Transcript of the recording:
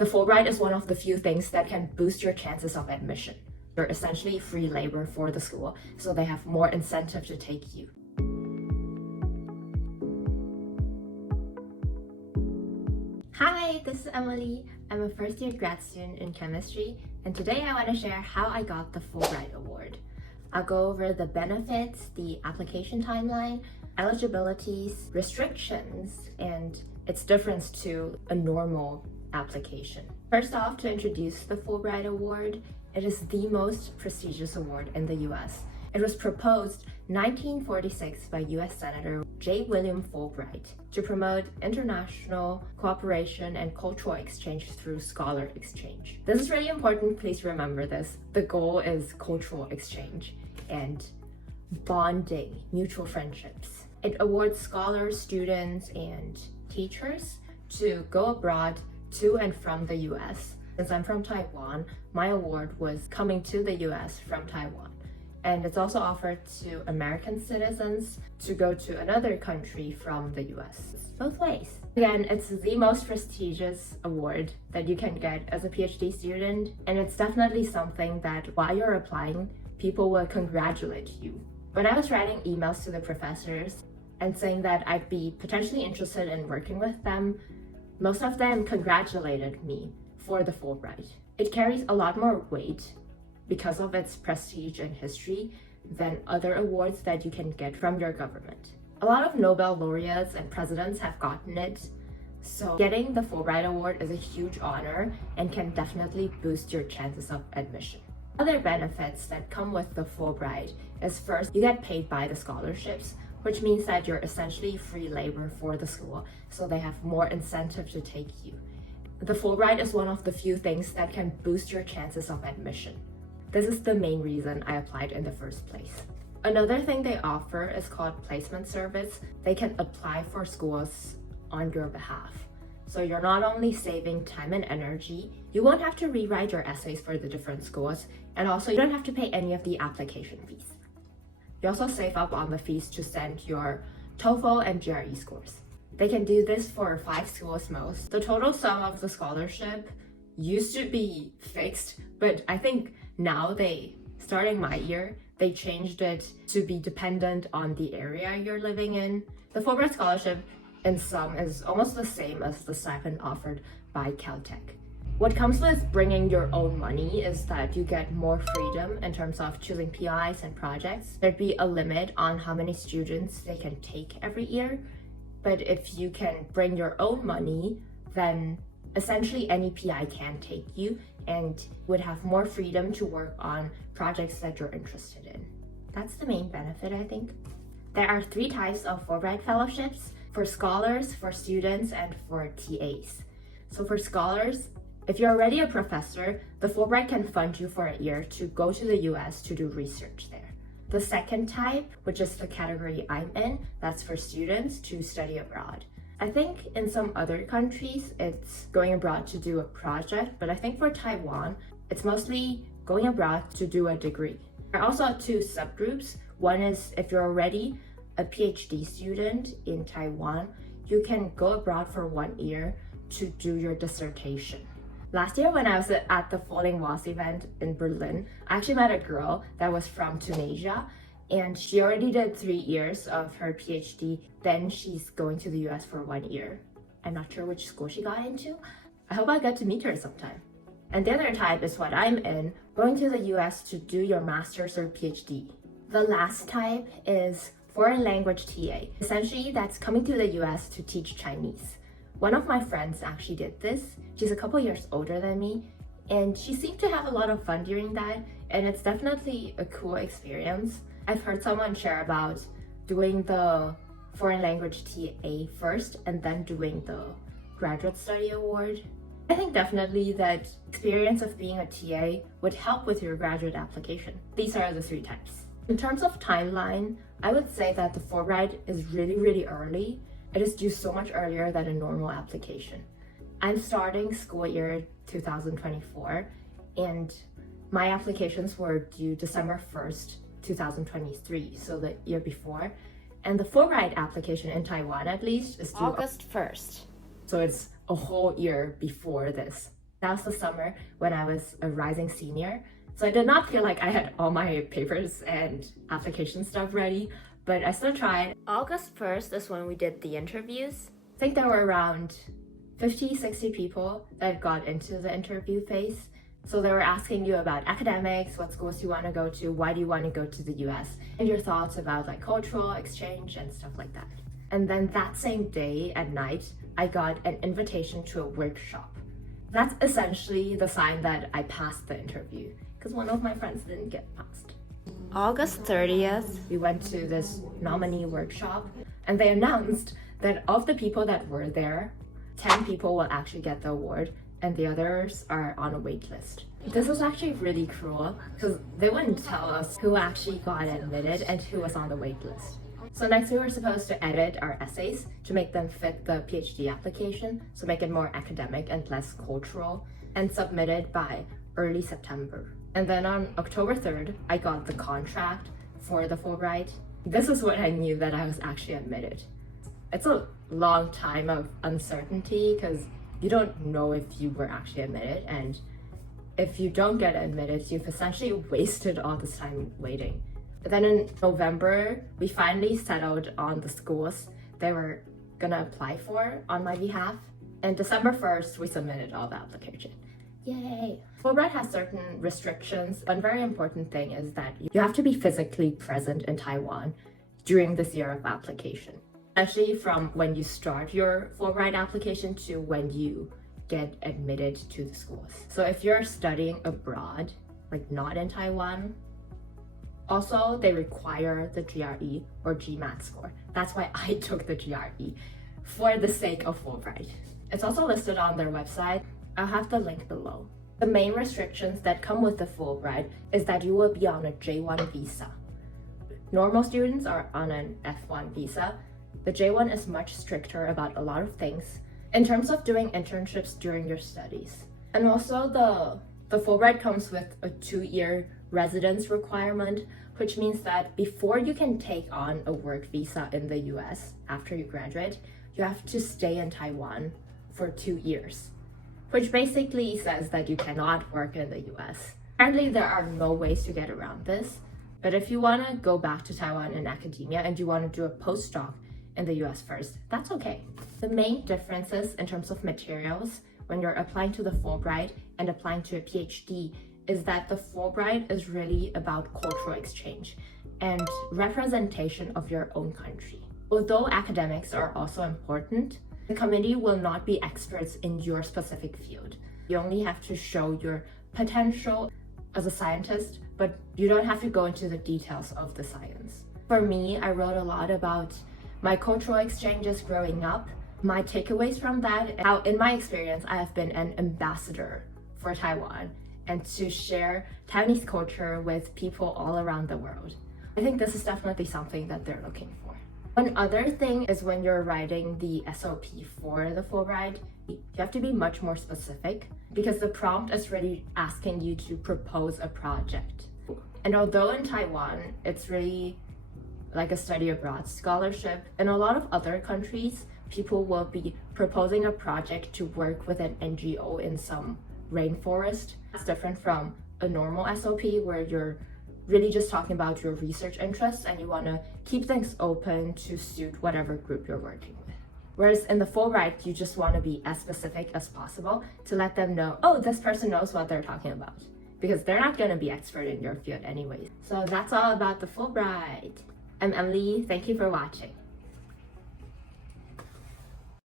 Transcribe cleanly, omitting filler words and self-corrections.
The Fulbright is one of the few things that can boost your chances of admission. You're essentially free labor for the school, so they have more incentive to take you. Hi, this is Emily. I'm a first-year grad student in chemistry, and today I want to share how I got the Fulbright Award. I'll go over the benefits, the application timeline, eligibilities, restrictions, and its difference to a normal application. First off, to introduce the Fulbright Award, it is the most prestigious award in the US. It was proposed 1946 by US Senator J. William Fulbright to promote international cooperation and cultural exchange through scholar exchange. This is really important, please remember this. The goal is cultural exchange and bonding, mutual friendships. It awards scholars, students, and teachers to go abroad to and from the US. Since I'm from Taiwan, my award was coming to the US from Taiwan. And it's also offered to American citizens to go to another country from the US. Both ways. Again, it's the most prestigious award that you can get as a PhD student, and it's definitely something that while you're applying, people will congratulate you. When I was writing emails to the professors and saying that I'd be potentially interested in working with them, most of them congratulated me for the Fulbright. It carries a lot more weight because of its prestige and history than other awards that you can get from your government. A lot of Nobel laureates and presidents have gotten it, so getting the Fulbright Award is a huge honor and can definitely boost your chances of admission. Other benefits that come with the Fulbright is first, you get paid by the scholarships, which means that you're essentially free labor for the school, so they have more incentive to take you. The Fulbright is one of the few things that can boost your chances of admission. This is the main reason I applied in the first place. Another thing they offer is called placement service. They can apply for schools on your behalf. So you're not only saving time and energy, you won't have to rewrite your essays for the different schools, and also you don't have to pay any of the application fees. You also save up on the fees to send your TOEFL and GRE scores. They can do this for 5 schools most. The total sum of the scholarship used to be fixed, but I think now starting my year, they changed it to be dependent on the area you're living in. The Fulbright scholarship in sum is almost the same as the stipend offered by Caltech. What comes with bringing your own money is that you get more freedom in terms of choosing PIs and projects. There'd be a limit on how many students they can take every year, but if you can bring your own money, then essentially any PI can take you and would have more freedom to work on projects that you're interested in. That's the main benefit, I think. There are 3 types of Fulbright fellowships: for scholars, for students, and for TAs. So for scholars, if you're already a professor, the Fulbright can fund you for a year to go to the US to do research there. The second type, which is the category I'm in, that's for students to study abroad. I think in some other countries, it's going abroad to do a project, but I think for Taiwan, it's mostly going abroad to do a degree. There are also 2 subgroups. One is if you're already a PhD student in Taiwan, you can go abroad for 1 year to do your dissertation. Last year when I was at the Falling Walls event in Berlin, I actually met a girl that was from Tunisia, and she already did 3 years of her PhD. Then she's going to the US for 1 year. I'm not sure which school she got into. I hope I get to meet her sometime. And the other type is what I'm in, going to the US to do your master's or PhD. The last type is foreign language TA. Essentially, that's coming to the US to teach Chinese. One of my friends actually did this. She's a couple years older than me, and she seemed to have a lot of fun during that, and it's definitely a cool experience. I've heard someone share about doing the foreign language TA first and then doing the graduate study award. I think definitely that experience of being a TA would help with your graduate application. These are the 3 types. In terms of timeline, I would say that the Fulbright is really early. It is due so much earlier than a normal application. I'm starting school year 2024, and my applications were due December 1st, 2023, so the year before. And the Fulbright application in Taiwan, at least, is due August 1st. So it's a whole year before this. That was the summer when I was a rising senior. So I did not feel like I had all my papers and application stuff ready, but I still tried. August 1st is when we did the interviews. I think there were around 50, 60 people that got into the interview phase. So they were asking you about academics, what schools you want to go to, why do you want to go to the US, and your thoughts about like cultural exchange and stuff like that. And then that same day at night, I got an invitation to a workshop. That's essentially the sign that I passed the interview, because one of my friends didn't get passed. August 30th, we went to this nominee workshop, and they announced that of the people that were there, 10 people will actually get the award, and the others are on a wait list. This was actually really cruel, because they wouldn't tell us who actually got admitted and who was on the wait list. So next we were supposed to edit our essays to make them fit the PhD application, so make it more academic and less cultural, and submit it by early September. And then on October 3rd, I got the contract for the Fulbright. This is when I knew that I was actually admitted. It's a long time of uncertainty because you don't know if you were actually admitted, and if you don't get admitted, you've essentially wasted all this time waiting. But then in November, we finally settled on the schools they were gonna apply for on my behalf. And December 1st, we submitted all the application. Yay! Fulbright has certain restrictions. One very important thing is that you have to be physically present in Taiwan during this year of application, especially from when you start your Fulbright application to when you get admitted to the schools. So if you're studying abroad, like not in Taiwan, also they require the GRE or GMAT score. That's why I took the GRE for the sake of Fulbright. It's also listed on their website. I'll have the link below. The main restrictions that come with the Fulbright is that you will be on a J1 visa. Normal students are on an F1 visa. The J1 is much stricter about a lot of things in terms of doing internships during your studies. And also the Fulbright comes with a 2-year residence requirement, which means that before you can take on a work visa in the US after you graduate, you have to stay in Taiwan for 2 years, which basically says that you cannot work in the US. Apparently there are no ways to get around this, but if you want to go back to Taiwan in academia and you want to do a postdoc in the US first, that's okay. The main differences in terms of materials when you're applying to the Fulbright and applying to a PhD is that the Fulbright is really about cultural exchange and representation of your own country. Although academics are also important, the committee will not be experts in your specific field. You only have to show your potential as a scientist, but you don't have to go into the details of the science. For me, I wrote a lot about my cultural exchanges growing up, my takeaways from that, and how in my experience I have been an ambassador for Taiwan and to share Taiwanese culture with people all around the world. I think this is definitely something that they're looking for. One other thing is when you're writing the SOP for the Fulbright, you have to be much more specific because the prompt is really asking you to propose a project. And although in Taiwan, it's really like a study abroad scholarship, in a lot of other countries, people will be proposing a project to work with an NGO in some rainforest. That's different from a normal SOP where you're really just talking about your research interests and you want to keep things open to suit whatever group you're working with. Whereas in the Fulbright, you just want to be as specific as possible to let them know, oh, this person knows what they're talking about, because they're not going to be expert in your field anyways. So that's all about the Fulbright. I'm Emily, thank you for watching.